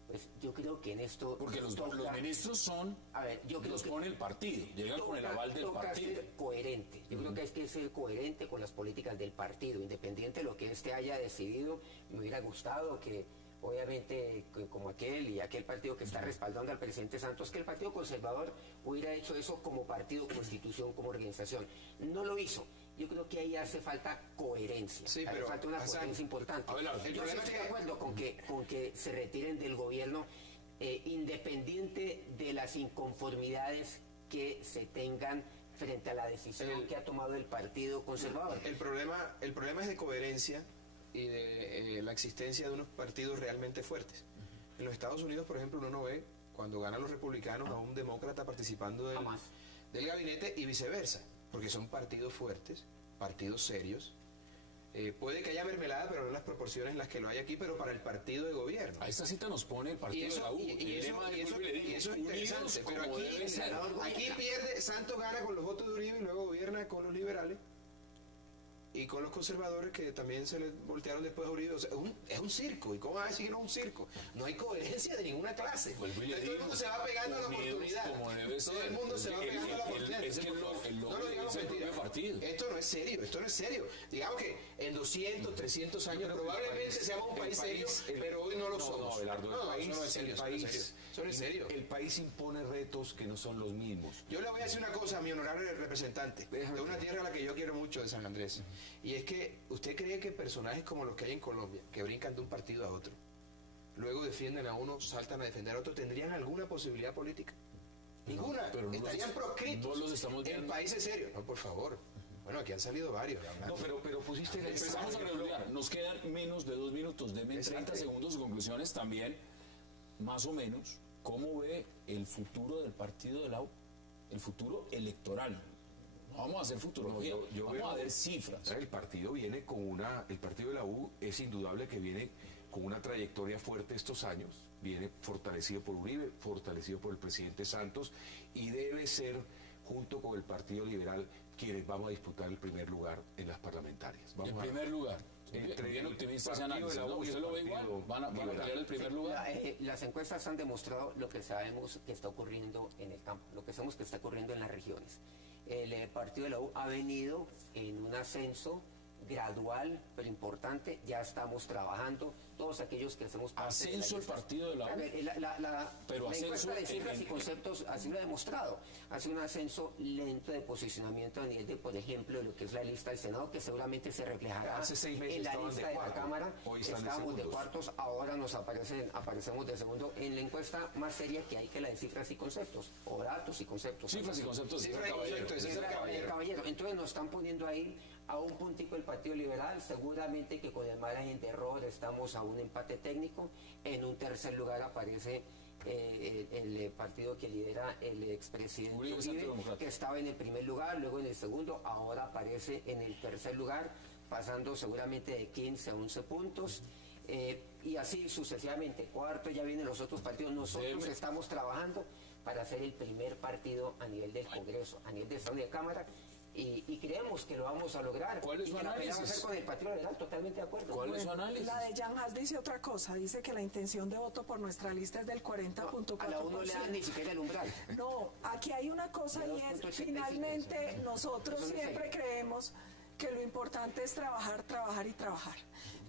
Pues yo creo que en esto... Porque los ministros son... A ver, yo creo los que pone el partido, llegan con el aval del partido. Ser coherente. Yo creo que hay que ser coherente con las políticas del partido, independiente de lo que éste haya decidido. Me hubiera gustado que, obviamente, como aquel y aquel partido que está respaldando al presidente Santos, que el Partido Conservador hubiera hecho eso como partido, como institución, como organización. No lo hizo. Yo creo que ahí hace falta coherencia. Sí, pero falta una coherencia importante. Yo estoy de acuerdo con que se retiren del gobierno independiente de las inconformidades que se tengan frente a la decisión que ha tomado el Partido Conservador. El problema es de coherencia y de la existencia de unos partidos realmente fuertes. En los Estados Unidos, por ejemplo, uno no ve cuando ganan los republicanos a un demócrata participando del gabinete y viceversa. Porque son partidos fuertes, partidos serios. Puede que haya mermelada, pero no en las proporciones en las que lo hay aquí, pero para el partido de gobierno. A esta cita nos pone el partido de la U. Y eso es interesante. Pero aquí pierde, Santos gana con los votos de Uribe y luego gobierna con los liberales y con los conservadores que también se les voltearon después a Uribe. O sea, es un circo. ¿Y cómo va a decir que no es un circo? No hay coherencia de ninguna clase. Pues todo el mundo se va pegando a la oportunidad. Todo el mundo se va pegando a la oportunidad. No lo digamos mentira. Esto no es serio. Digamos que en 200, 300 años probablemente seamos un país serio, pero hoy no lo somos. El país impone retos que no son los mismos. Yo le voy a decir una cosa a mi honorable representante de una tierra a la que yo quiero mucho, de San Andrés. Y es que usted cree que personajes como los que hay en Colombia, que brincan de un partido a otro, luego defienden a uno, saltan a defender a otro, ¿tendrían alguna posibilidad política? Ninguna. Pero estarían proscritos. No los estamos viendo. En países serios. No, por favor. Bueno, aquí han salido varios. No, pero pusiste... Empezamos a redondear. Nos quedan menos de 2 minutos. Deme 30 segundos de conclusiones también, más o menos. ¿Cómo ve el futuro del partido de la U? El futuro electoral. No vamos a hacer futurología, vamos a ver cifras. El partido viene con el partido de la U es indudable que viene con una trayectoria fuerte estos años, viene fortalecido por Uribe, fortalecido por el presidente Santos y debe ser, junto con el Partido Liberal, quienes vamos a disputar el primer lugar en las parlamentarias. El primer lugar. Bien optimista ese análisis, ¿no? ¿Usted lo ve igual? ¿Van a pelear el primer lugar? Las encuestas han demostrado lo que sabemos que está ocurriendo en el campo, lo que sabemos que está ocurriendo en las regiones. El partido de la U ha venido en un ascenso gradual, pero importante. Ya estamos trabajando, todos aquellos que hacemos parte ascenso el partido de la U. Pero la encuesta de cifras y conceptos así lo ha demostrado. Hace un ascenso lento de posicionamiento a nivel de, por ejemplo, de lo que es la lista del Senado, que seguramente se reflejará en la lista de la Cámara. Estábamos de cuartos, ahora nos aparecemos de segundo en la encuesta más seria que hay, que la de cifras y conceptos, o datos y conceptos. Cifras y conceptos. Caballero. Entonces nos están poniendo ahí a un puntico el Partido Liberal, seguramente que con el margen de error estamos a un empate técnico. En un tercer lugar aparece el partido que lidera el expresidente Uribe, que estaba en el primer lugar, luego en el segundo, ahora aparece en el tercer lugar, pasando seguramente de 15 a 11 puntos. Y así sucesivamente. Cuarto, ya vienen los otros partidos. Nosotros estamos trabajando para hacer el primer partido a nivel del Congreso, a nivel de Estado y de Cámara, y creemos que lo vamos a lograr. ¿Cuál es su análisis? Hacer con el Partido Liberal, totalmente de acuerdo. ¿Cuál es su análisis? La de Jan Haas dice otra cosa, dice que la intención de voto por nuestra lista es del 40.4%. A la uno le dan ni siquiera el umbral. No, aquí hay una cosa y es, finalmente, nosotros siempre creemos que lo importante es trabajar, trabajar y trabajar.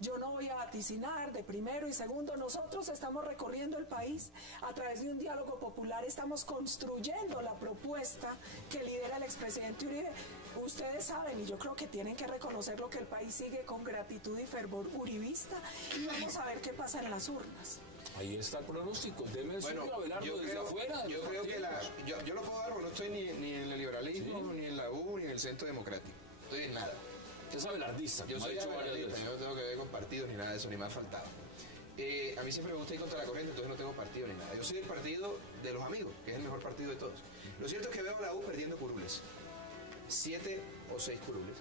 Yo no voy a vaticinar de primero y segundo. Nosotros estamos recorriendo el país a través de un diálogo popular, estamos construyendo la propuesta que lidera el expresidente Uribe. Ustedes saben, y yo creo que tienen que reconocer lo que el país sigue con gratitud y fervor uribista, y vamos a ver qué pasa en las urnas. Ahí está el pronóstico. Deme Bueno, suyo, Abelardo, desde afuera. Yo creo que yo lo puedo dar, porque no estoy ni en el liberalismo, ni en la U, ni en el Centro Democrático. Estoy en nada. Usted es abelardista. Yo soy abelardista, yo no tengo que ver con partidos ni nada de eso, ni me ha faltado. A mí siempre me gusta ir contra la corriente, entonces no tengo partido ni nada. Yo soy el partido de los amigos, que es el mejor partido de todos. Lo cierto es que veo a la U perdiendo curules. 7 o 6 curules.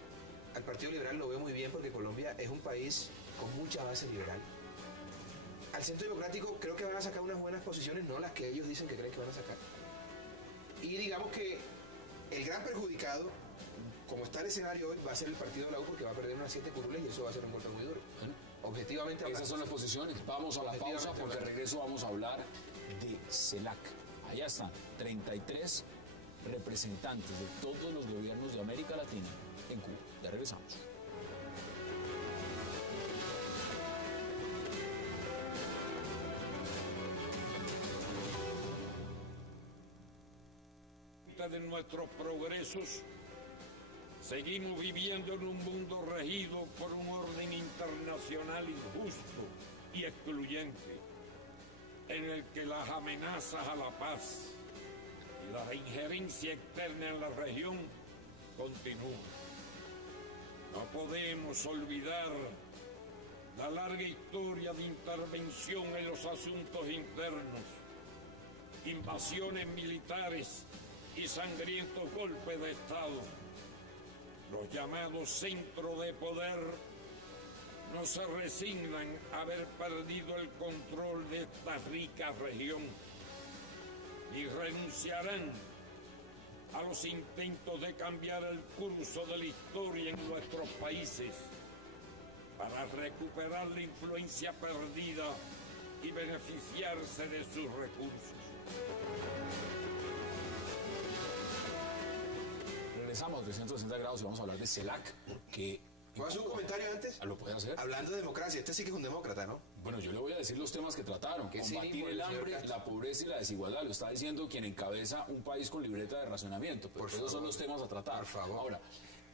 Al Partido Liberal lo veo muy bien porque Colombia es un país con mucha base liberal. Al Centro Democrático creo que van a sacar unas buenas posiciones, no las que ellos dicen que creen que van a sacar. Y digamos que el gran perjudicado, como está el escenario hoy, va a ser el partido de la U, porque va a perder unas 7 curules y eso va a ser un golpe muy duro. Objetivamente hablando. Esas son las posiciones. Vamos a la pausa porque de regreso vamos a hablar de CELAC. Allá están 33 representantes de todos los gobiernos de América Latina en Cuba. Ya regresamos. De nuestros progresos, seguimos viviendo en un mundo regido por un orden internacional injusto y excluyente, en el que las amenazas a la paz y la injerencia externa en la región continúan. No podemos olvidar la larga historia de intervención en los asuntos internos, invasiones militares y sangrientos golpes de Estado. Los llamados centros de poder no se resignan a haber perdido el control de esta rica región y renunciarán a los intentos de cambiar el curso de la historia en nuestros países para recuperar la influencia perdida y beneficiarse de sus recursos. Regresamos a 360 grados y vamos a hablar de CELAC, que... ¿Puedo hacer un comentario antes? ¿Lo puede hacer? Hablando de democracia, este sí que es un demócrata, ¿no? Bueno, yo le voy a decir los temas que trataron. Combatir el hambre, la pobreza y la desigualdad. Lo está diciendo quien encabeza un país con libreta de racionamiento. Pero esos son los temas a tratar. Por favor. Ahora,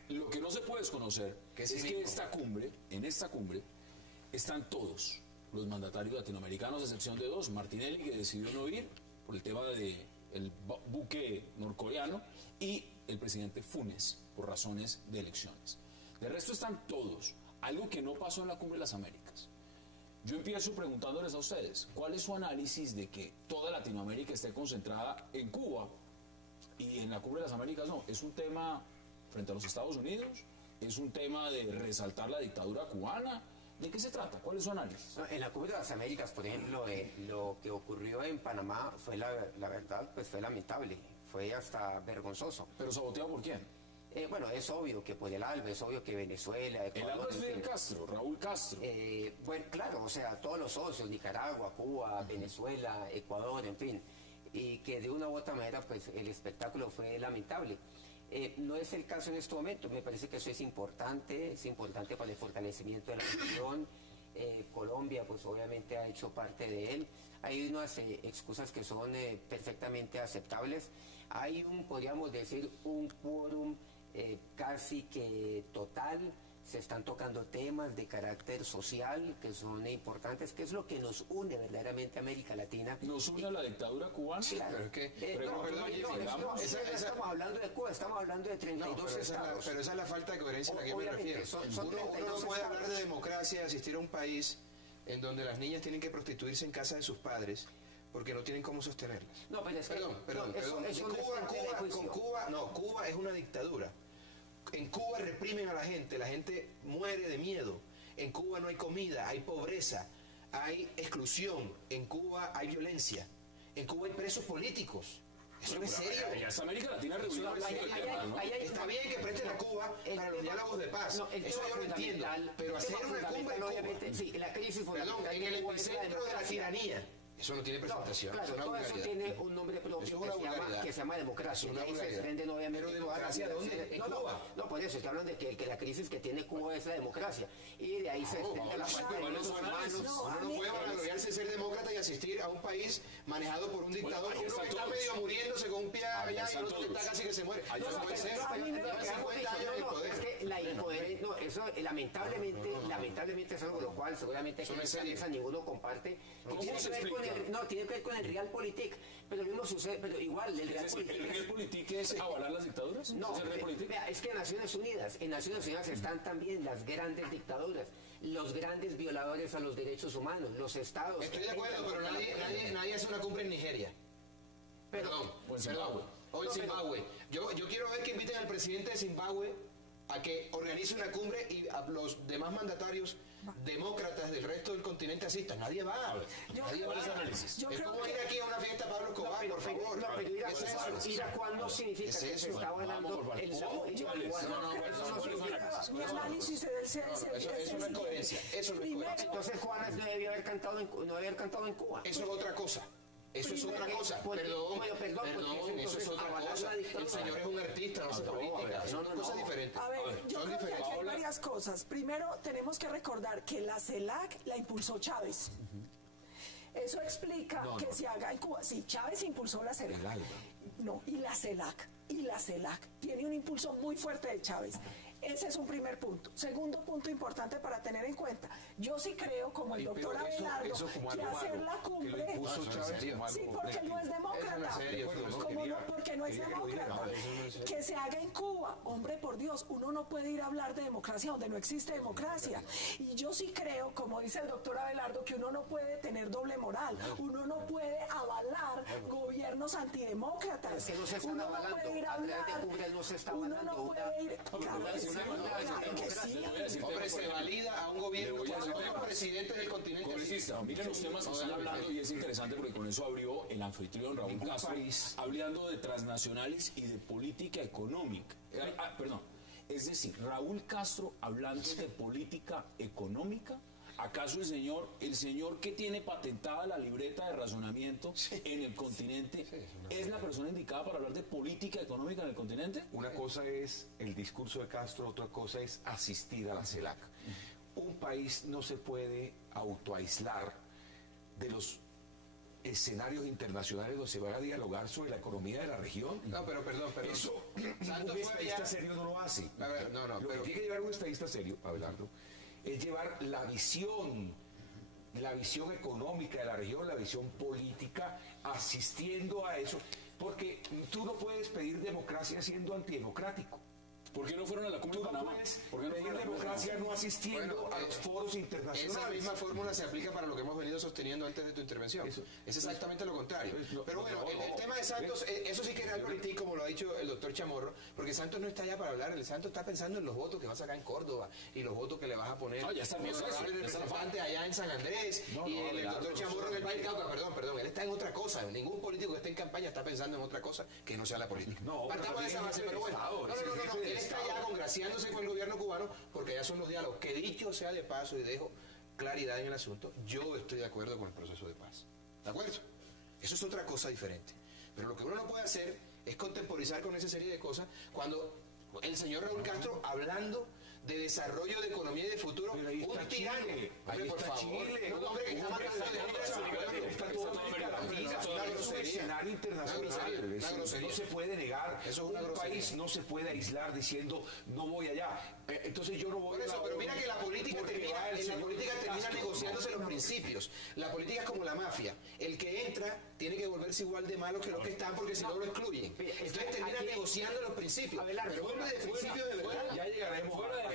lo que no se puede desconocer es que en esta cumbre están todos los mandatarios latinoamericanos, a excepción de 2. Martinelli, que decidió no ir por el tema del buque norcoreano, y el presidente Funes, por razones de elecciones. De resto están todos. Algo que no pasó en la Cumbre de las Américas. Yo empiezo preguntándoles a ustedes, ¿cuál es su análisis de que toda Latinoamérica esté concentrada en Cuba y en la Cumbre de las Américas no? ¿Es un tema frente a los Estados Unidos? ¿Es un tema de resaltar la dictadura cubana? ¿De qué se trata? ¿Cuál es su análisis? En la Cumbre de las Américas, por ejemplo, lo que ocurrió en Panamá fue la verdad, pues fue lamentable, fue hasta vergonzoso. ¿Pero saboteado por quién? Bueno, es obvio que por el ALBA, es obvio que Venezuela, Ecuador... El ALBA es Fidel Castro, Raúl Castro. Bueno, claro, o sea, todos los socios, Nicaragua, Cuba, Venezuela, Ecuador, en fin, y que de una u otra manera, pues el espectáculo fue lamentable. No es el caso en este momento, me parece que eso es importante para el fortalecimiento de la región. Colombia, pues obviamente ha hecho parte de él. Hay unas excusas que son perfectamente aceptables. Hay podríamos decir, un quórum casi que total. Se están tocando temas de carácter social que son importantes, que es lo que nos une verdaderamente a América Latina. ¿Nos une a la dictadura cubana? Claro. Pero es que, estamos hablando de Cuba, estamos hablando de 32 estados. Pero esa es la falta de coherencia a la que me refiero. Uno no puede hablar de democracia y asistir a un país en donde las niñas tienen que prostituirse en casa de sus padres, porque no tienen cómo sostenerlas. No, pero es que... Perdón. Cuba es una dictadura. En Cuba reprimen a la gente muere de miedo. En Cuba no hay comida, hay pobreza, hay exclusión. En Cuba hay violencia. En Cuba hay presos políticos. Eso no es serio. Ya es América Latina reunida. Está bien que presten a Cuba para los diálogos de paz. Eso yo lo entiendo. Pero hacer una cumbre en Cuba, sí, la crisis fundamental en el epicentro de la tiranía. Eso no tiene presentación. Claro, todo eso tiene un nombre propio que se llama democracia. Y ahí se desprenden obviamente. ¿Pero democracia dónde? ¿En Cuba? No, por eso, estoy hablando de que la crisis que tiene Cuba es la democracia. Y de ahí se desprende la falta de derechos humanos. Uno no puede vanagloriarse de ser demócrata y asistir a un país manejado por un dictador. Uno que está medio muriéndose con un pie allá y otro que está casi que se muere. No puede ser. Es que la impodencia, no, eso lamentablemente es algo con lo cual seguramente ninguno comparte. ¿Cómo se explica? No, tiene que ver con el realpolitik, pero lo mismo sucede, pero igual el realpolitik. ¿El realpolitik es avalar las dictaduras? No, es que en Naciones Unidas están también las grandes dictaduras, los grandes violadores a los derechos humanos, los estados. Estoy de acuerdo, pero nadie hace una cumbre en Nigeria. Perdón. O en Zimbabue. Yo quiero ver que inviten al presidente de Zimbabue a que organice una cumbre y a los demás mandatarios demócratas del resto del continente asistan. Nadie va. Nadie va a ese análisis. Es como ir aquí a una fiesta Pablo Escobar, por favor. Ir a cuándo significa que se está avalando el mi análisis eso no es coherencia. Eso no es coherencia. Entonces Juanes no debía haber cantado en Cuba. Eso es otra cosa. Eso es otra cosa. Perdón, eso es otra cosa. El señor es un artista, no hace política. Son cosas diferentes. A ver, yo creo que aquí hay varias cosas. Primero, tenemos que recordar que la CELAC la impulsó Chávez. Eso explica que se haga en Cuba. Sí, Chávez impulsó la CELAC. No, y la CELAC tiene un impulso muy fuerte de Chávez. Ese es un primer punto. Segundo punto importante para tener en cuenta. Yo sí creo, como el doctor Abelardo, que hacer la cumbre... Sí, porque no es demócrata. Porque no es demócrata. Que se haga en Cuba. Hombre, por Dios, uno no puede ir a hablar de democracia donde no existe democracia. Y yo sí creo, como dice el doctor Abelardo, que uno no puede tener doble moral. Uno no puede avalar gobiernos antidemócratas. Uno no puede ir a hablar... Uno no puede ir... Hombre, se valida a un gobierno con los presidentes del continente. Miren los temas que están hablando y es interesante porque con eso abrió el anfitrión Raúl Castro, hablando de transnacionales y de política económica. Es decir, Raúl Castro hablando de política económica. ¿Acaso el señor que tiene patentada la libreta de razonamiento en el continente es la persona indicada para hablar de política económica en el continente? Una cosa es el discurso de Castro, otra cosa es asistir a la CELAC. Un país no se puede autoaislar de los escenarios internacionales donde se va a dialogar sobre la economía de la región. No, pero perdón. Eso un estadista serio no lo hace. Lo que tiene que llevar un estadista serio, Abelardo, es llevar la visión económica de la región, la visión política, asistiendo a eso, porque tú no puedes pedir democracia siendo antidemocrático. ¿Por qué no fueron a la cumbre de Panamá? ¿Por qué no pedir democracia no asistiendo a los foros internacionales? Esa misma fórmula se aplica para lo que hemos venido sosteniendo antes de tu intervención. Es exactamente lo contrario. Pero bueno, el tema de Santos, eso sí que es realpolitik, como lo ha dicho el doctor Chamorro, porque Santos no está allá para hablar. El Santos está pensando en los votos que vas a sacar en Córdoba y los votos que le vas a poner ya está el representante allá en San Andrés y el doctor Chamorro en el Valle Cauca. Perdón, él está en otra cosa. Ningún político que esté en campaña está pensando en otra cosa que no sea la política. Partamos de esa base, pero bueno. No. Está ya congraciándose con el gobierno cubano porque ya son los diálogos. Que dicho sea de paso y dejo claridad en el asunto, yo estoy de acuerdo con el proceso de paz. ¿De acuerdo? Eso es otra cosa diferente. Pero lo que uno no puede hacer es contemporizar con esa serie de cosas cuando el señor Raúl Castro, hablando de desarrollo de economía y de futuro, un tirano. Ahí está Chile. Un hombre que está matando es un escenario internacional. No se puede negar. Un país no se puede aislar diciendo no voy allá. Entonces yo no voy a la... Pero mira que la política termina negociándose los principios. La política es como la mafia. El que entra tiene que volverse igual de malo que los que están porque si no lo excluyen. Entonces termina negociando los principios. Pero hombre de principio de verdad. Ya llegaremos fuera del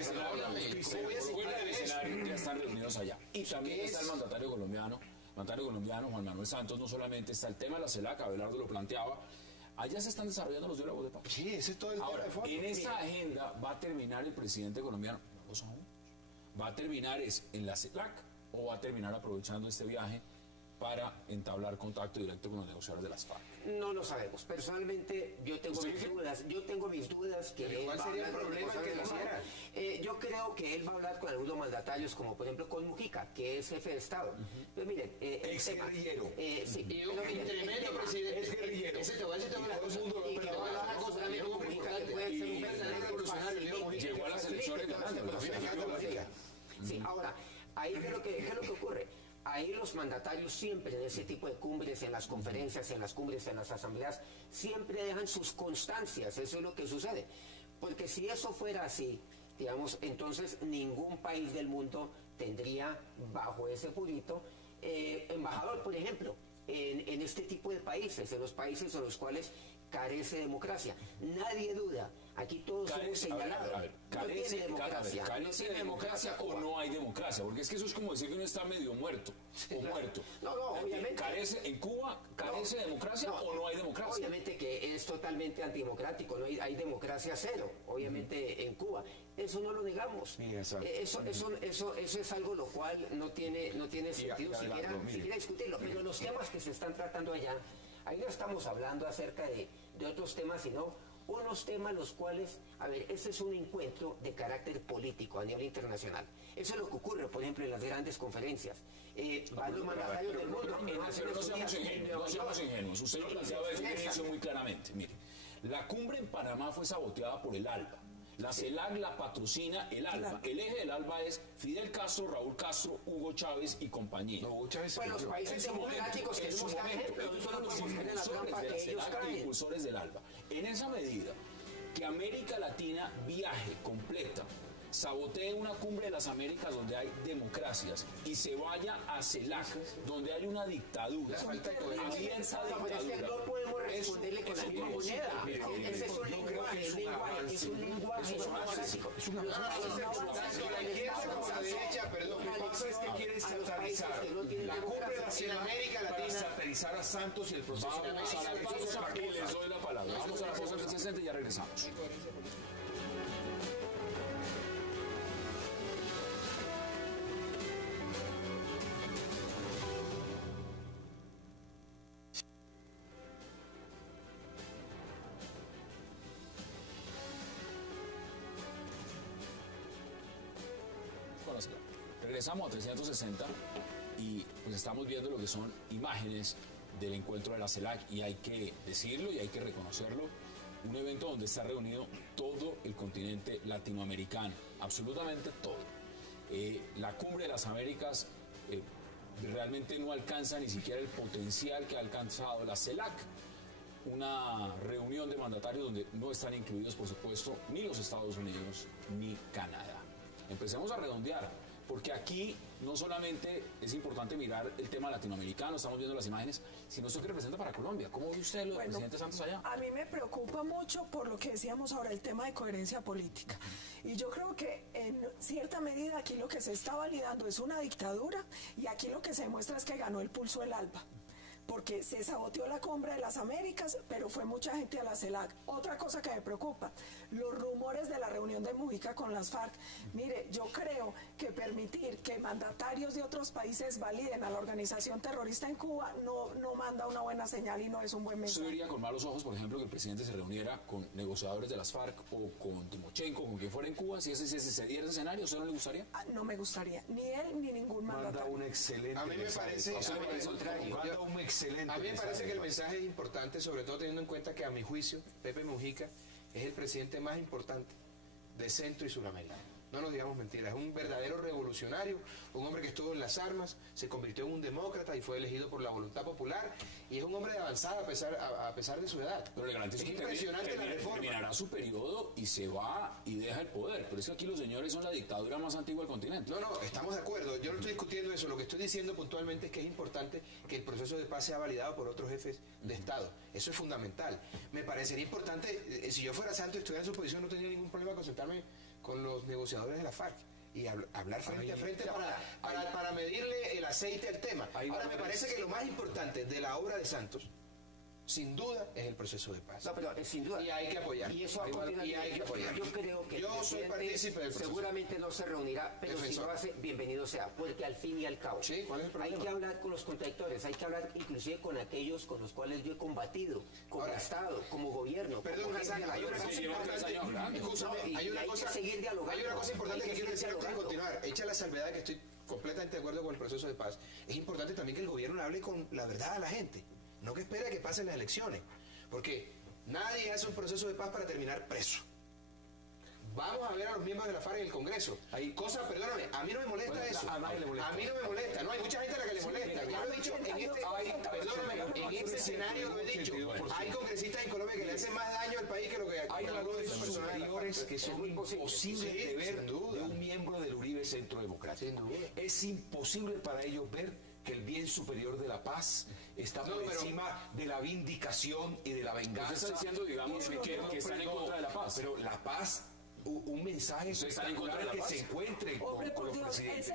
escenario, ya están reunidos allá. Y también está el mandatario colombiano mandatario colombiano, Juan Manuel Santos, no solamente está el tema de la CELAC, Abelardo lo planteaba, allá se están desarrollando los diálogos de paz. Sí, ese es todo el Ahora, tema de fondo. en esa agenda va a terminar el presidente colombiano, va a terminar en la CELAC o va a terminar aprovechando este viaje para entablar contacto directo con los negociadores de las FARC. No lo sabemos. Personalmente yo tengo mis dudas que Pero ¿cuál sería el problema que lo hiciera? Yo creo que él va a hablar con algunos mandatarios, como por ejemplo con Mujica, que es jefe de Estado. Pero miren, ex guerrillero. Sí, Y un tremendo presidente. Es guerrillero. Ese te va a decir todas las cosas. y que va a hablar con un amigo Mujica, que puede ser un verdadero revolucionario. Llegó a las elecciones ganando. Sí, ahora, ahí ¿qué es lo que ocurre? Ahí los mandatarios siempre en ese tipo de cumbres, en las conferencias, en las cumbres, en las asambleas, siempre dejan sus constancias, eso es lo que sucede. Porque si eso fuera así, digamos, entonces ningún país del mundo tendría bajo ese purito embajador, por ejemplo, en este tipo de países, en los países en los cuales carece democracia. Nadie duda, aquí todos somos señalados. ¿Carece de democracia o no hay democracia? Porque es que eso es como decir que uno está medio muerto o muerto. No, obviamente. ¿En Cuba carece de democracia o no hay democracia? Obviamente que es totalmente antidemocrático, no hay democracia cero, obviamente en Cuba. Eso no lo negamos. Eso es algo lo cual no tiene sentido siquiera discutirlo. Pero los temas que se están tratando allá, ahí no estamos hablando acerca de otros temas, sino unos temas los cuales, a ver, ese es un encuentro de carácter político a nivel internacional. Eso es lo que ocurre, por ejemplo, en las grandes conferencias. Van los mandatarios del mundo. No seamos ingenuos. Usted lo planteaba desde un inicio muy claramente. Mire, la cumbre en Panamá fue saboteada por el ALBA. La CELAC la patrocina el ALBA. El eje del ALBA es Fidel Castro, Raúl Castro, Hugo Chávez y compañía. No, Hugo Chávez. Pues los países democráticos que no están ejemplo, no solo podemos caer en la trampa que ellos caen. Impulsores del ALBA. En esa medida que América Latina viaje completa, sabotee una cumbre de las Américas donde hay democracias y se vaya a CELAC donde hay una dictadura, falta de coherencia. No podemos responderle con la misma moneda. Ese es un lenguaje, es un lenguaje democrático. Lo que pasa es que quieren satanizar la cumbre de América Latina para satanizar a Santos y el proceso. Vamos a la pausa y les doy la palabra. Vamos a la pausa del 60 y ya regresamos. Regresamos a 360 y pues estamos viendo lo que son imágenes del encuentro de la CELAC y hay que decirlo y hay que reconocerlo, un evento donde está reunido todo el continente latinoamericano, absolutamente todo. La cumbre de las Américas realmente no alcanza ni siquiera el potencial que ha alcanzado la CELAC, una reunión de mandatarios donde no están incluidos, por supuesto, ni los Estados Unidos ni Canadá. Empecemos a redondear, porque aquí no solamente es importante mirar el tema latinoamericano, estamos viendo las imágenes, sino esto que representa para Colombia. ¿Cómo ve usted lo del presidente Santos allá? A mí me preocupa mucho por lo que decíamos ahora, el tema de coherencia política. Y yo creo que en cierta medida aquí lo que se está validando es una dictadura y aquí lo que se demuestra es que ganó el pulso el ALBA. Porque se saboteó la cumbre de las Américas, pero fue mucha gente a la CELAC. Otra cosa que me preocupa, los rumores de la reunión de Mujica con las FARC. Mire, yo creo que permitir que mandatarios de otros países validen a la organización terrorista en Cuba no manda una buena señal y no es un buen mensaje. ¿Usted vería con malos ojos, por ejemplo, que el presidente se reuniera con negociadores de las FARC o con Timochenko, con quien fuera en Cuba? Si se diera ese escenario, ¿usted no le gustaría? No me gustaría, ni él ni ningún mandatario. Manda un excelente A mí me parece, a mí me parece que el mensaje es importante, sobre todo teniendo en cuenta que a mi juicio, Pepe Mujica es el presidente más importante de Centro y Sudamérica. No nos digamos mentiras, es un verdadero revolucionario, un hombre que estuvo en las armas, se convirtió en un demócrata y fue elegido por la voluntad popular, y es un hombre de avanzada a pesar de su edad. Pero le garantizo es que impresionante la reforma. Terminará su periodo y se va y deja el poder. Pero es que aquí los señores son la dictadura más antigua del continente. No, estamos de acuerdo. Yo no estoy discutiendo eso. Lo que estoy diciendo puntualmente es que es importante que el proceso de paz sea validado por otros jefes de Estado. Eso es fundamental. Me parecería importante, si yo fuera Santos y estuviera en su posición, no tendría ningún problema con sentarme con los negociadores de la FARC. y hablar frente a frente para medirle el aceite al tema. Ahora, me parece que lo más importante de la obra de Santos, sin duda, es el proceso de paz. No, pero sin duda. Y hay que apoyar. Y eso y hay que apoyar. Yo creo que yo soy partícipe del proceso. Seguramente no se reunirá, pero si lo hace, bienvenido sea, porque al fin y al cabo sí, ¿cuál es el problema? Hay que hablar con los contradictores, hay que hablar inclusive con aquellos con los cuales yo he combatido, como Estado, como gobierno. Perdón, Hassan, hay una cosa importante. Hay una cosa importante que quiero decir antes de continuar. Hecha la salvedad de que estoy completamente de acuerdo con el proceso de paz. Es importante también que el gobierno hable con la verdad a la gente, no que espere a que pasen las elecciones. Porque nadie hace un proceso de paz para terminar preso. Vamos a ver a los miembros de la FARC en el Congreso. Hay cosas, perdóname, a mí no me molesta eso. A mí no me molesta. No, hay mucha gente a la que le molesta. Ya lo he dicho en este escenario lo he dicho. Hay congresistas en Colombia que le hacen más daño al país que lo que hay valores superiores que son imposibles de ver de un miembro del Uribe Centro Democrático. Es imposible para ellos ver que el bien superior de la paz está por encima de la vindicación y de la venganza. Usted está diciendo, digamos, que están en contra de la paz. Pero la paz, un mensaje espectacular que se encuentren con los presidentes,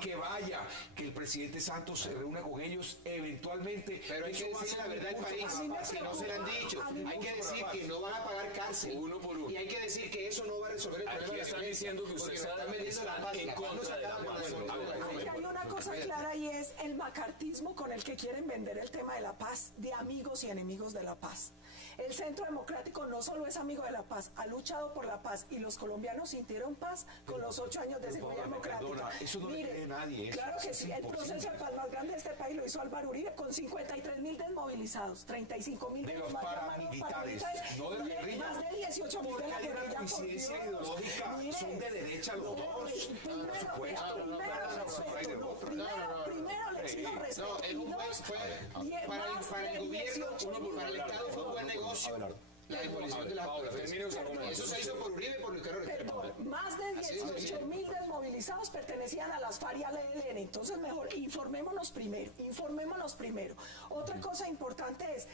que vaya, que el presidente Santos se reúna con ellos eventualmente. Pero hay que decir la verdad al país, que no se le han dicho. Hay que decir que no van a pagar cárcel uno por uno. Y hay que decir que eso no va a resolver el problema. Aquí están diciendo que ustedes están en contra de la paz. Hay una cosa clara y es el macartismo con el que quieren vender el tema de la paz, de amigos y enemigos de la paz. El Centro Democrático no solo es amigo de la paz, ha luchado por la paz y los colombianos sintieron paz con los 8 años de seguridad democrática. Eso no le cree nadie. Claro que sí, el proceso de paz más grande de este país lo hizo Álvaro Uribe con 53.000 desmovilizados, 35.000 de los paramilitares, no de la guerrilla. Más de 18.000 de la guerrilla. Una coincidencia ideológica, son de derecha los dos. Primero les pido respeto. Para el gobierno, para el Estado fue un buen negocio. La demolición de las torres. Eso se hizo por Uribe y por Luis Carlos Restrepo. Más de 18.000 desmovilizados pertenecían a las FARC y al ELN. Entonces, mejor, informémonos primero. Otra cosa importante es,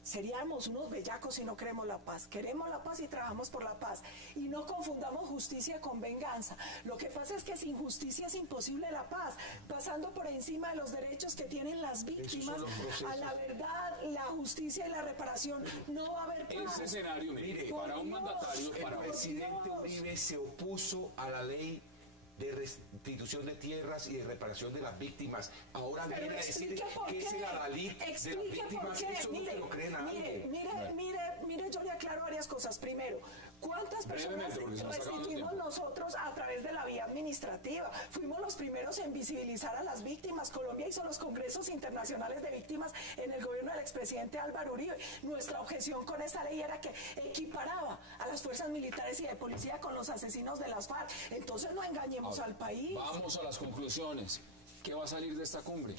seríamos unos bellacos si no queremos la paz. Queremos la paz y trabajamos por la paz. Y no confundamos justicia con venganza. Lo que pasa es que sin justicia es imposible la paz. Pasando por encima de los derechos que tienen las víctimas, a la verdad, la justicia y la reparación, no va a haber paz. En ese escenario, mire, para un mandatario, el presidente Uribe se opuso a la ley de restitución de tierras y de reparación de las víctimas. Ahora viene a decir que es el adalid de las víctimas. Eso no se lo cree nadie. Mire, yo le aclaro varias cosas. Primero, ¿cuántas personas restituimos nosotros a través de la vía administrativa? Fuimos los primeros en visibilizar a las víctimas. Colombia hizo los congresos internacionales de víctimas en el gobierno del expresidente Álvaro Uribe. Nuestra objeción con esa ley era que equiparaba a las fuerzas militares y de policía con los asesinos de las FARC. Entonces no engañemos al país. Vamos a las conclusiones. ¿Qué va a salir de esta cumbre?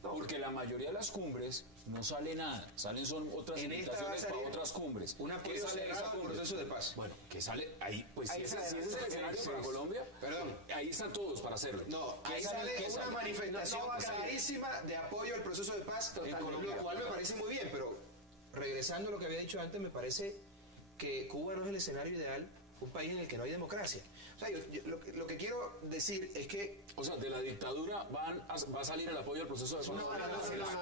Porque la mayoría de las cumbres no sale nada, son otras invitaciones para otras cumbres. ¿Qué sale de ese proceso de paz? Bueno, ¿qué sale ahí? Pues si ese es el escenario para Colombia, perdón, ahí están todos para hacerlo. No, ahí sale una manifestación clarísima de apoyo al proceso de paz, lo cual me parece muy bien, pero regresando a lo que había dicho antes, me parece que Cuba no es el escenario ideal, un país en el que no hay democracia. O sea, lo que quiero decir es que... O sea, de la dictadura va a salir el apoyo al proceso de paz. No. Es que no es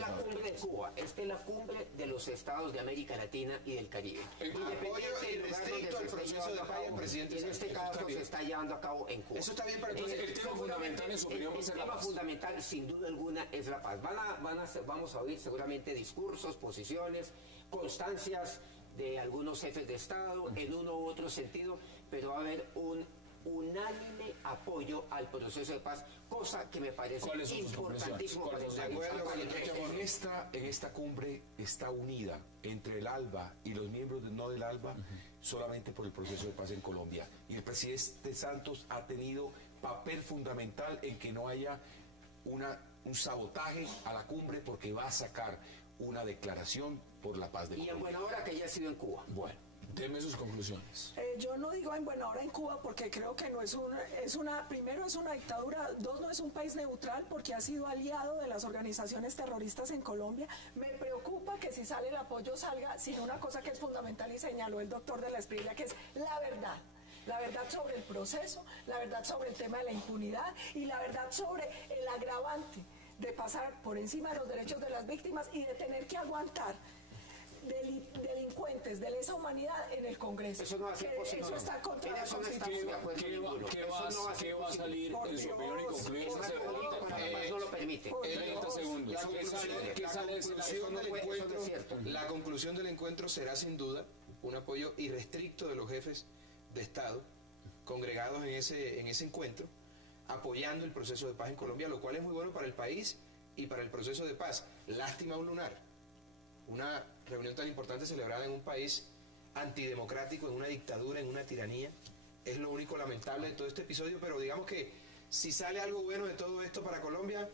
la cumbre de Cuba, es que la cumbre de los estados de América Latina y del Caribe. Apoyo irrestricto al proceso de paz del presidente. En este caso se está llevando a cabo en Cuba. Eso está bien para todos. El tema fundamental en su opinión va a ser la paz. El tema fundamental, sin duda alguna, es la paz. Vamos a oír seguramente discursos, posiciones, constancias de algunos jefes de Estado, en uno u otro sentido, pero va a haber un unánime apoyo al proceso de paz, cosa que me parece importantísimo para el país. En esta cumbre está unida entre el ALBA y los miembros no del ALBA solamente por el proceso de paz en Colombia. Y el presidente Santos ha tenido papel fundamental en que no haya un sabotaje a la cumbre, porque va a sacar una declaración por la paz de Colombia. Y en buena hora que ya ha sido en Cuba. Bueno, deme sus conclusiones. Yo no digo en buena hora en Cuba porque creo que no primero es una dictadura, dos, no es un país neutral porque ha sido aliado de las organizaciones terroristas en Colombia. Me preocupa que si sale el apoyo salga sin una cosa que es fundamental y señaló el doctor de la Espriella, que es la verdad. la verdad sobre el proceso, la verdad sobre el tema de la impunidad y la verdad sobre el agravante de pasar por encima de los derechos de las víctimas y de tener que aguantar delincuentes de lesa humanidad en el Congreso. Eso no va a ser posible. Eso está contra la Constitución. ¿Qué va a salir en su opinión y concluir esta pregunta? No lo permite. 30 segundos. ¿Qué sale de ese La conclusión del encuentro será sin duda un apoyo irrestricto de los jefes de Estado congregados en ese encuentro, apoyando el proceso de paz en Colombia, lo cual es muy bueno para el país y para el proceso de paz. Lástima un lunar. Una reunión tan importante celebrada en un país antidemocrático, en una dictadura, en una tiranía. Es lo único lamentable de todo este episodio, pero digamos que si sale algo bueno de todo esto para Colombia,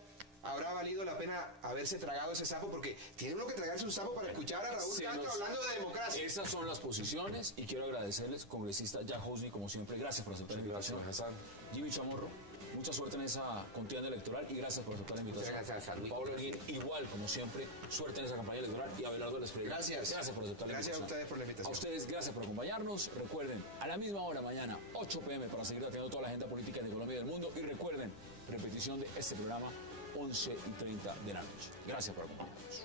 habrá valido la pena haberse tragado ese sapo, porque tiene uno que tragarse un sapo para escuchar a Raúl Castro hablando de democracia. Esas son las posiciones y quiero agradecerles, congresista Jack Husney, como siempre, gracias por aceptar la invitación. Jimmy Chamorro, mucha suerte en esa contienda electoral y gracias por aceptar la invitación. Gracias a Luis. Pablo Holguín, igual, como siempre, suerte en esa campaña electoral y Abelardo Les Pereira. Gracias. Gracias por aceptar la invitación. Gracias a ustedes por la invitación. A ustedes, gracias por acompañarnos. Recuerden, a la misma hora mañana, 8 p.m, para seguir atendiendo toda la agenda política de Colombia y del mundo. Y recuerden, repetición de este programa, 11:30 de la noche. Gracias por acompañarnos.